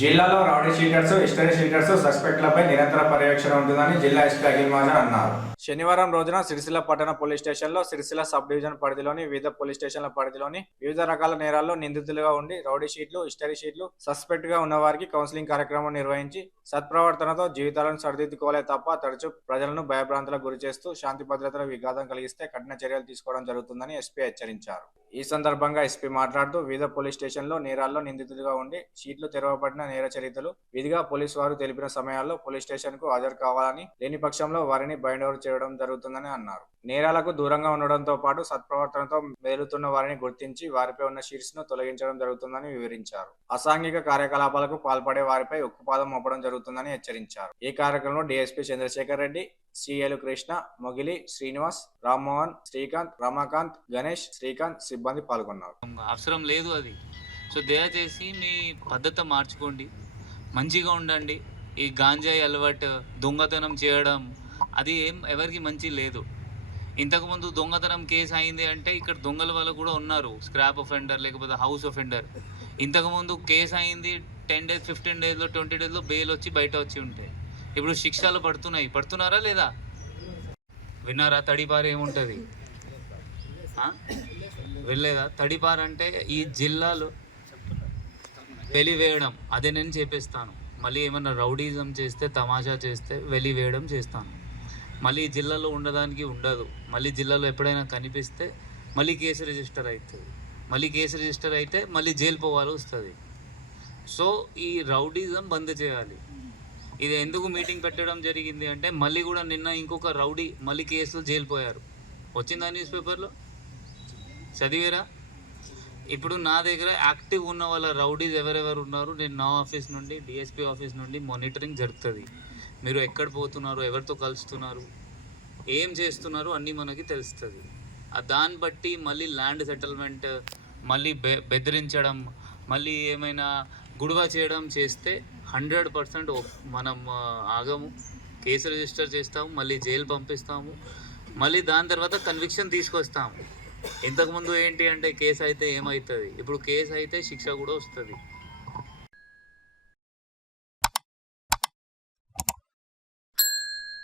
జిల్లాలో rowdy sheeters, history sheeters, సస్పెక్ట్లపై నిరంతర పర్యవేక్షణ ఉంటుందని జిల్లా ఎస్పీ అఖిల్ మాజా అన్నారు. శనివారం రోజున సిరిసిల్ల పట్టణ పోలీస్ స్టేషన్లో సిరిసిల్ల సబ్ డివిజన్ పరిధిలోని వివిధ పోలీస్ స్టేషన్ల పరిధిలోని వివిధ రకాల నేరాల్లో నిందితులుగా ఉండి రౌడీ షీట్లు, హిస్టరీ షీట్లు, సస్పెక్ట్ గా ఉన్న వారికి కౌన్సిలింగ్ కార్యక్రమం నిర్వహించి సత్ప్రవర్తనతో జీవితాలను సరిదిద్దుకోలే తప్ప తరచూ ప్రజలను భయభ్రాంతులకు గురి చేస్తూ శాంతి భద్రతల విఘాతం కలిగిస్తే కఠిన చర్యలు తీసుకోవడం జరుగుతుందని ఎస్పీ హెచ్చరించారు. ఈ సందర్భంగా ఎస్పీ మాట్లాడుతూ వివిధ పోలీస్ స్టేషన్లో నేరాల్లో నిందితులుగా ఉండి షీట్లు తెరవబడిన నేర చరిత్రలు విధిగా పోలీసు వారు తెలిపిన సమయాల్లో పోలీస్ స్టేషన్ కు హాజరు కావాలని, లేని పక్షంలో వారిని బైండ్ ఓవర్ చేయడం జరుగుతుందని అన్నారు. నేరాలకు దూరంగా ఉండడంతో పాటు సత్ప్రవర్తనతో మేలుతున్న వారిని గుర్తించి వారిపై ఉన్న షీట్స్ ను తొలగించడం జరుగుతుందని వివరించారు. అసాంఘిక కార్యకలాపాలకు పాల్పడే వారిపై ఉక్కుపాదం మోపడం జరుగుతుందని హెచ్చరించారు. ఈ కార్యక్రమంలో డిఎస్పీ చంద్రశేఖర్ రెడ్డి, సిఎలు కృష్ణ, మొగిలి, శ్రీనివాస్, రామ్మోహన్, శ్రీకాంత్, రమాకాంత్, గణేష్, శ్రీకాంత్ సిబ్బంది పాల్గొన్నారు. అవసరం లేదు అది. సో దయచేసి మీ పద్ధతి మార్చుకోండి, మంచిగా ఉండండి. ఈ గాంజాయి అలవాటు, దొంగతనం చేయడం అది ఎవరికి మంచి లేదు. ఇంతకుముందు దొంగతనం కేసు అయింది అంటే ఇక్కడ దొంగల వాళ్ళు కూడా ఉన్నారు, స్క్రాప్ అఫెండర్ లేకపోతే హౌస్ అఫెండర్. ఇంతకుముందు కేసు అయింది 10 days, 15 daysలో, 20 daysలో బెయిల్ వచ్చి బయట వచ్చి ఉంటాయి. ఇప్పుడు శిక్షలు పడుతున్నారా లేదా? విన్నారా? తడిపారు ఏముంటుంది వెళ్ళలేదా? తడిపారు అంటే ఈ జిల్లాలో వెలివేయడం, అదే నేను చేపిస్తాను. మళ్ళీ ఏమన్నా రౌడీజం చేస్తే, తమాషా చేస్తే వెలివేయడం చేస్తాను. మళ్ళీ జిల్లాలో ఉండడానికి ఉండదు. మళ్ళీ జిల్లాలో ఎప్పుడైనా కనిపిస్తే మళ్ళీ కేసు రిజిస్టర్ అవుతుంది. మళ్ళీ కేసు రిజిస్టర్ అయితే మళ్ళీ జైలు పోవాలి వస్తుంది. సో ఈ రౌడీజం బంద్ చేయాలి. ఇది ఎందుకు మీటింగ్ పెట్టడం జరిగింది అంటే మళ్ళీ కూడా నిన్న ఇంకొక రౌడీ మళ్ళీ కేసులో జైలు పోయారు. వచ్చిందా న్యూస్ పేపర్లో? చదివేరా? ఇప్పుడు నా దగ్గర యాక్టివ్ ఉన్న వాళ్ళ రౌడీస్ ఎవరెవరు ఉన్నారు, నేను నా ఆఫీస్ నుండి, డిఎస్పీ ఆఫీస్ నుండి మానిటరింగ్ జరుగుతుంది. మీరు ఎక్కడ పోతున్నారు, ఎవరితో కలుస్తున్నారు, ఏం చేస్తున్నారు అన్నీ మనకి తెలుస్తుంది. దాన్ని బట్టి మళ్ళీ ల్యాండ్ సెటిల్మెంట్, మళ్ళీ బెదిరించడం, మళ్ళీ ఏమైనా గుడువ చేయడం చేస్తే 100% మనం ఆగము. కేసు రిజిస్టర్ చేస్తాము, మళ్ళీ జైలు పంపిస్తాము, మళ్ళీ దాని తర్వాత కన్విక్షన్ తీసుకొస్తాము. ఇంతకుముందు ఏంటి అంటే కేసు అయితే ఏమవుతుంది, ఇప్పుడు కేసు అయితే శిక్ష కూడా వస్తుంది.